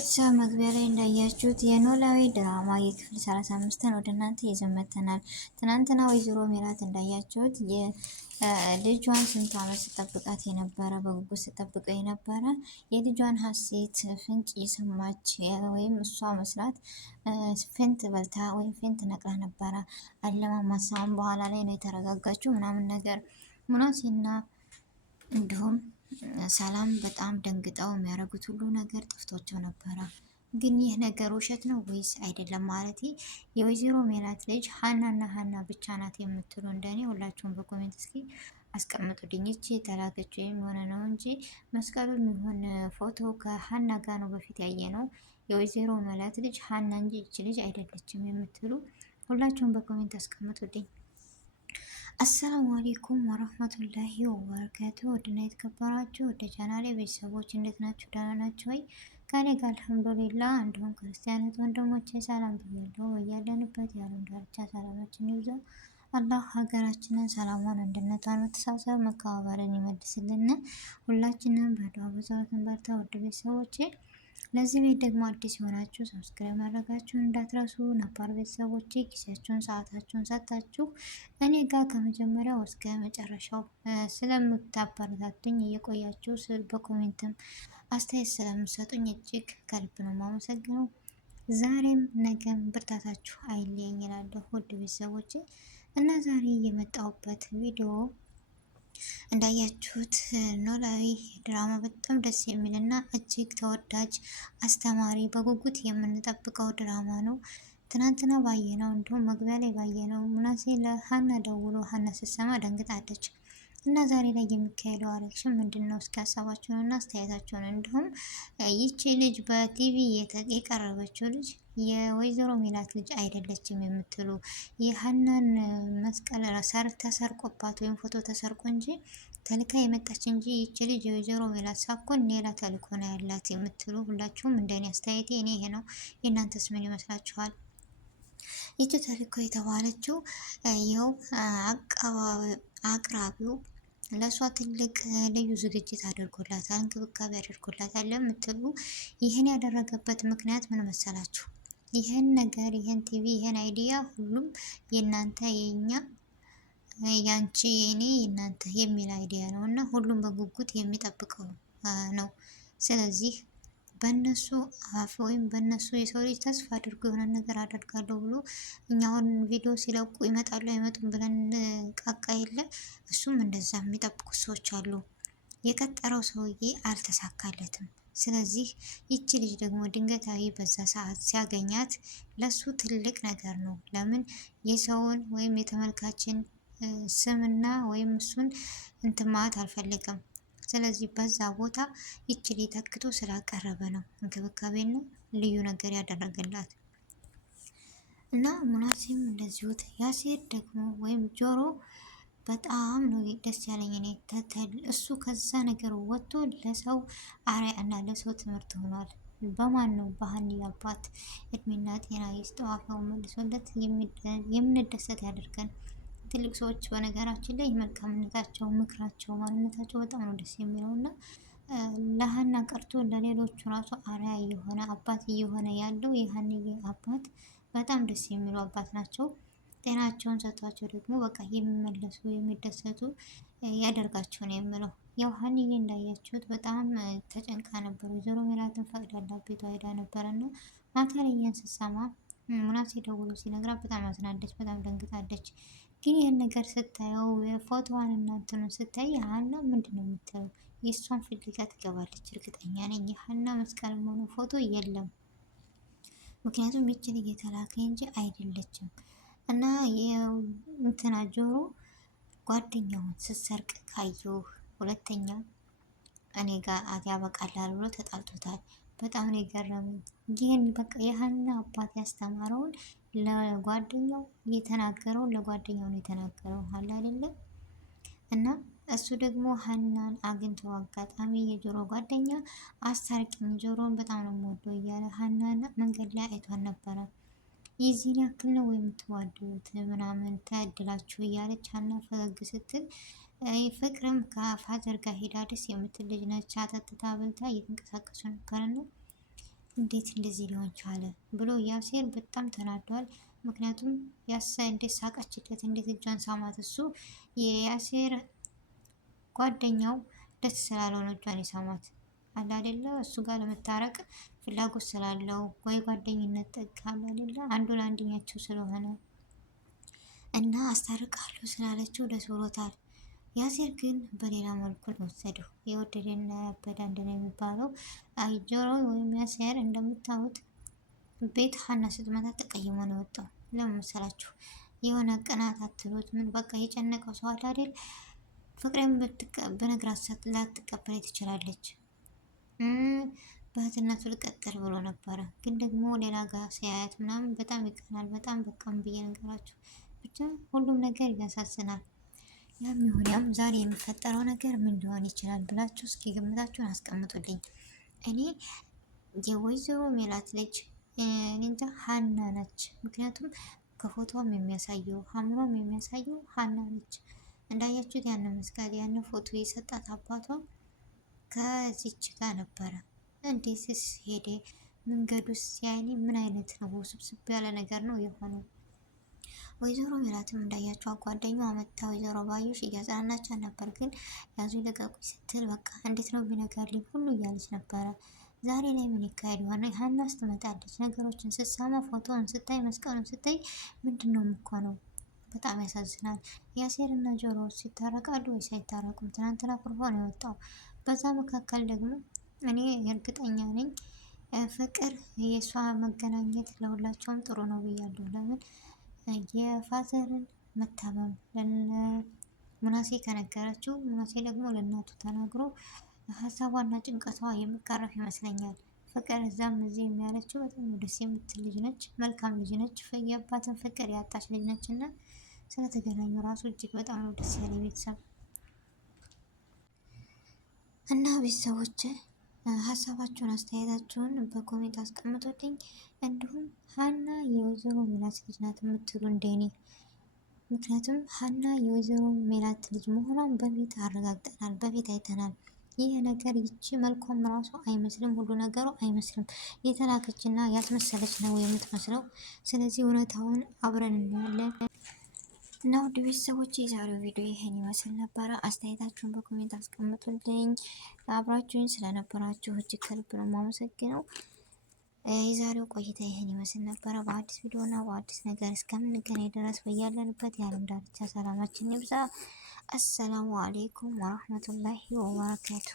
መግቢያ ላይ እንዳያችሁት የኖላዊ ድራማ የክፍል 35ን ወደ እናንተ ይዘን መጥተናል። ትናንትና ወይዘሮ ሜላት እንዳያችሁት የልጇን ስንት ዓመት ስጠብቃት የነበረ በጉጉት ስጠብቀው የነበረ የልጇን ሀሴት ፍንጭ የሰማች ወይም እሷ መስላት ፌንት በልታ ወይም ፌንት ነቅላ ነበረ። አለማማሳውን በኋላ ላይ ነው የተረጋጋችው ምናምን ነገር ሙናሴና እንዲሁም ሰላም በጣም ደንግጠው የሚያደርጉት ሁሉ ነገር ጠፍቷቸው ነበረ። ግን ይህ ነገር ውሸት ነው ወይስ አይደለም? ማለት የወይዘሮ ሜላት ልጅ ሀናና ሀና ብቻ ናት የምትሉ እንደኔ ሁላችሁም በኮሜንት እስኪ አስቀምጡልኝ። ይቺ የተላከች ወይም የሆነ ነው እንጂ መስቀሉ የሚሆን ፎቶ ከሀና ጋር ነው በፊት ያየ ነው። የወይዘሮ ሜላት ልጅ ሀና እንጂ ይቺ ልጅ አይደለችም የምትሉ ሁላችሁም በኮሜንት አስቀምጡልኝ። አሰላሙ አሌይኩም ወረህመቱላሂ ወበረካቱ። ወድና የተከበራችሁ ወደ ቻናሌ ቤተሰቦች እንዴት ናችሁ? ደህና ናችሁ ወይ? ከኔ ጋር አልሐምዱሊላህ። እንዲሁም ክርስቲያኖች ወንድሞቼ ሰላም ብያለሁ። በያለንበት የዓለም ዳርቻ ሰላማችን ይብዛ። አላህ ሀገራችንን ሰላሟን፣ አንድነቷን፣ መተሳሰብ፣ መከባበርን ይመልስልን። ሁላችንም በዱዓ በጸሎት እንበርታ። ውድ ቤተሰቦቼ ለዚህ ቤት ደግሞ አዲስ የሆናችሁ ሰብስክራይብ ማድረጋችሁን እንዳትረሱ። ነባር ቤተሰቦቼ ጊዜያችሁን ሰዓታችሁን ሰጥታችሁ እኔ ጋር ከመጀመሪያው እስከ መጨረሻው ስለምታበረታቱኝ እየቆያችሁ በኮሜንትም አስተያየት ስለምሰጡኝ እጅግ ከልብ ነው የማመሰግነው። ዛሬም ነገም ብርታታችሁ አይለየኝ እላለሁ ውድ ቤተሰቦቼ እና ዛሬ የመጣሁበት ቪዲዮ እንዳያችሁት ኖላዊ ድራማ በጣም ደስ የሚል እና እጅግ ተወዳጅ አስተማሪ በጉጉት የምንጠብቀው ድራማ ነው። ትናንትና ባየነው እንዲሁም መግቢያ ላይ ባየነው ሙናሴ ለሀና ደውሎ ሀና ስትሰማ ደንግጣለች። እና ዛሬ ላይ የሚካሄደው አሬክሽን ምንድን ነው? እስኪ ሀሳባችሁን እና አስተያየታችሁን እንዲሁም ይቺ ልጅ በቲቪ የቀረበችው ልጅ የወይዘሮ ሜላት ልጅ አይደለችም የምትሉ የሀናን መስቀል ተሰርቆባት ወይም ፎቶ ተሰርቆ እንጂ ተልካ የመጣች እንጂ ይቺ ልጅ የወይዘሮ ሜላት ሳኮን ሌላ ተልኮ ነው ያላት የምትሉ ሁላችሁም እንደኔ አስተያየቴ እኔ ይሄ ነው። የእናንተስ ምን ይመስላችኋል? ይቺ ተልኮ የተባለችው ይኸው አቅራቢው ለእሷ ትልቅ ልዩ ዝግጅት አድርጎላታል፣ እንክብካቤ አድርጎላታል ለምትሉ ይህን ያደረገበት ምክንያት ምን መሰላችሁ? ይህን ነገር ይህን ቲቪ ይህን አይዲያ ሁሉም የእናንተ የኛ ያንቺ የኔ የእናንተ የሚል አይዲያ ነው እና ሁሉም በጉጉት የሚጠብቀው ነው። ስለዚህ በእነሱ አፍ ወይም በእነሱ የሰው ልጅ ተስፋ አድርጎ የሆነ ነገር አደርጋለሁ ብሎ እኛ አሁን ቪዲዮ ሲለቁ ይመጣሉ አይመጡም ብለን ቃቃ የለ እሱም እንደዛ የሚጠብቁት ሰዎች አሉ። የቀጠረው ሰውዬ አልተሳካለትም። ስለዚህ ይቺ ልጅ ደግሞ ድንገታዊ በዛ ሰዓት ሲያገኛት ለሱ ትልቅ ነገር ነው። ለምን የሰውን ወይም የተመልካችን ስምና ወይም እሱን እንትን ማለት አልፈልግም። ስለዚህ በዛ ቦታ ይቺ ልጅ ተክቶ ስላቀረበ ነው እንክብካቤና ልዩ ነገር ያደረገላት እና ሙናሴም እንደዚሁ ያሴር ደግሞ ወይም ጆሮ በጣም ነው ደስ ያለኝ እኔ እሱ ከዛ ነገር ወጥቶ ለሰው አርአያ እና ለሰው ትምህርት ሆኗል። በማን ነው? በሀኒ አባት እድሜና ጤና ይስጠው፣ አፈው መልሶለት የምንደሰት ያደርገን። ትልቅ ሰዎች በነገራችን ላይ መልካምነታቸው፣ ምክራቸው፣ ማንነታቸው በጣም ነው ደስ የሚለው እና ለሀና ቀርቶ ለሌሎቹ ራሱ አርአያ የሆነ አባት እየሆነ ያለው የሀኒዬ አባት በጣም ደስ የሚሉ አባት ናቸው። ጤናቸውን ሰጥቷቸው ደግሞ በቃ የሚመለሱ የሚደሰቱ ያደርጋቸው ነው የምለው። ያው ሀኒዬ እንዳያችሁት በጣም ተጨንቃ ነበር። ወይዘሮ ሜላትን ፈቅዳላት ቤቷ ሄዳ ነበረና ማታ ላይ ስትሰማ ሙናሴ ደውሎ ሲነግራት በጣም አዝናለች፣ በጣም ደንግጣለች። ግን ይህን ነገር ስታየው ፎቶዋን እና እንትኑን ስታይ ሀና ምንድን ነው የምትለው? የእሷን ፍለጋ ትገባለች እርግጠኛ ነኝ። የሀና መስቀል ሆኖ ፎቶ የለም፣ ምክንያቱም ይችን እየተላከ እንጂ አይደለችም። እና እንትና ጆሮ ጓደኛውን ስትሰርቅ ካየሁ ሁለተኛ እኔ ጋር ያበቃላል ብሎ ተጣልቶታል። በጣም ነው የገረመኝ። ይህን በቃ የሀና አባት ያስተማረውን ለጓደኛው የተናገረውን ለጓደኛው ነው የተናገረው አለ አይደለም። እና እሱ ደግሞ ሀናን አግኝቶ አጋጣሚ የጆሮ ጓደኛ አስታርቂኝ፣ ጆሮን በጣም ነው የምወደው እያለ ሀናን መንገድ ላይ አይቷን ነበረ። የዚህን ያክል ነው ወይ የምትዋደዱት ምናምን ተያድላችሁ እያለች ሀና ፈገግ ስትል ፍቅርም ከፋዘር ጋር ሄዳ ደስ የምትል ልጅ ነች። አጠጥታ በልታ እየተንቀሳቀሱ ነበር ነው እንዴት እንደዚህ ሊሆን ቻለ ብሎ ያሴር በጣም ተናዷል። ምክንያቱም እንዴት ሳቀችለት፣ እንዴት እጇን ሳማት። እሱ የያሴር ጓደኛው ደስ ስላለው ነው እጇን የሳማት አለ አይደለ? እሱ ጋር ለመታረቅ ፍላጎት ስላለው ወይ ጓደኝነት ጠግ አለ አይደለ? አንዱ ለአንደኛቸው ስለሆነ እና አስታርቃለሁ ስላለችው ደስ ብሎታል። ያሴር ግን በሌላ መልኩ ነው ወሰደው። የወደደና ያበደ አንድ ነው የሚባለው። ጆሮ ወይም ያሴር እንደምታዩት ቤት ሀና ስትመጣ ተቀይሞ ነው የወጣው። ለምን መሰላችሁ? የሆነ ቅናት አትሉት ምን በቃ የጨነቀው ሰው አለ አይደል? ፍቅሬን በነግራት ላትቀበል ትችላለች። በእህትነቱ ልቀጥል ብሎ ነበረ። ግን ደግሞ ሌላ ጋር ሲያያት ምናምን በጣም ይቀናል። በጣም በቃም ብዬ ነገራችሁ። ብቻ ሁሉም ነገር ያሳዝናል። ያም ይሁን ያም ዛሬ የሚፈጠረው ነገር ምን ሊሆን ይችላል ብላችሁ እስኪ ግምታችሁን አስቀምጡልኝ። እኔ የወይዘሮ ሜላት ልጅ እንጃ ሀና ነች። ምክንያቱም ከፎቶም የሚያሳየው ሀምሮም የሚያሳየው ሀና ነች። እንዳያችሁት ያንን መስጋድ ያንን ፎቶ የሰጣት አባቷ ከዚች ጋር ነበረ። እንዴትስ ሄደ? መንገዱስ ያኔ ምን አይነት ነው? ውስብስብ ያለ ነገር ነው የሆነው። ወይዘሮ ሜላትም እንዳያቸው ጓደኛዋ መታ ወይዘሮ ባዩሽ እያጽናናቻት ነበር። ግን ያዙ ይልቀቁኝ ስትል በቃ እንዴት ነው ቢነጋልኝ ሁሉ እያለች ነበረ። ዛሬ ላይ ምን ይካሄድ ሆነ? ሀናስ ትመጣለች። ነገሮችን ስትሰማ ፎቶውን ስታይ መስቀሉን ስታይ ምንድን ነው የምኮነው? በጣም ያሳዝናል። ያሴር እና ጆሮ ሲታረቃሉ ወይ ሳይታረቁም ትናንትና ኩርፎ ነው የወጣው። በዛ መካከል ደግሞ እኔ እርግጠኛ ነኝ ፍቅር የእሷ መገናኘት ለሁላቸውም ጥሩ ነው ብያለሁ። ለምን የፋዘርን መታመም ሙናሴ ከነገረችው ሙናሴ ደግሞ ለእናቱ ተናግሮ ሀሳቧና ጭንቀቷ የሚቀረፍ ይመስለኛል። ፍቅር እዛም እዚህ የሚያለችው በጣም ደስ የምትል ልጅ ነች። መልካም ልጅ ነች። የአባትን ፍቅር ያጣች ልጅ ነች እና ስለተገናኙ ራሱ እጅግ በጣም ነው ደስ ያለ ቤተሰብ እና ቤተሰቦች ሀሳባችሁን አስተያየታችሁን በኮሜንት አስቀምጡልኝ። እንዲሁም ሀና የወይዘሮ ሜላት ልጅ ናት የምትሉ እንደኔ፣ ምክንያቱም ሀና የወይዘሮ ሜላት ልጅ መሆኗን በፊት አረጋግጠናል፣ በፊት አይተናል። ይህ ነገር ይቺ መልኳም ራሱ አይመስልም፣ ሁሉ ነገሩ አይመስልም። የተላከችና ያስመሰለች ነው የምትመስለው። ስለዚህ እውነታውን አብረን እናያለን። እና ውድ ቤተሰቦች የዛሬው ቪዲዮ ይሄን ይመስል ነበረ። አስተያየታችሁን በኮሜንት አስቀምጡልኝ። አብራችሁኝ ስለነበራችሁ እጅግ ከልብ ነው የማመሰግነው። የዛሬው ቆይታ ይሄን ይመስል ነበረ። በአዲስ ቪዲዮ እና በአዲስ ነገር እስከምንገናኝ ድረስ በያለንበት የዓለም ዳርቻ ሰላማችን ይብዛ። አሰላሙ አሌይኩም ወረህመቱላሂ ወበረካቱ።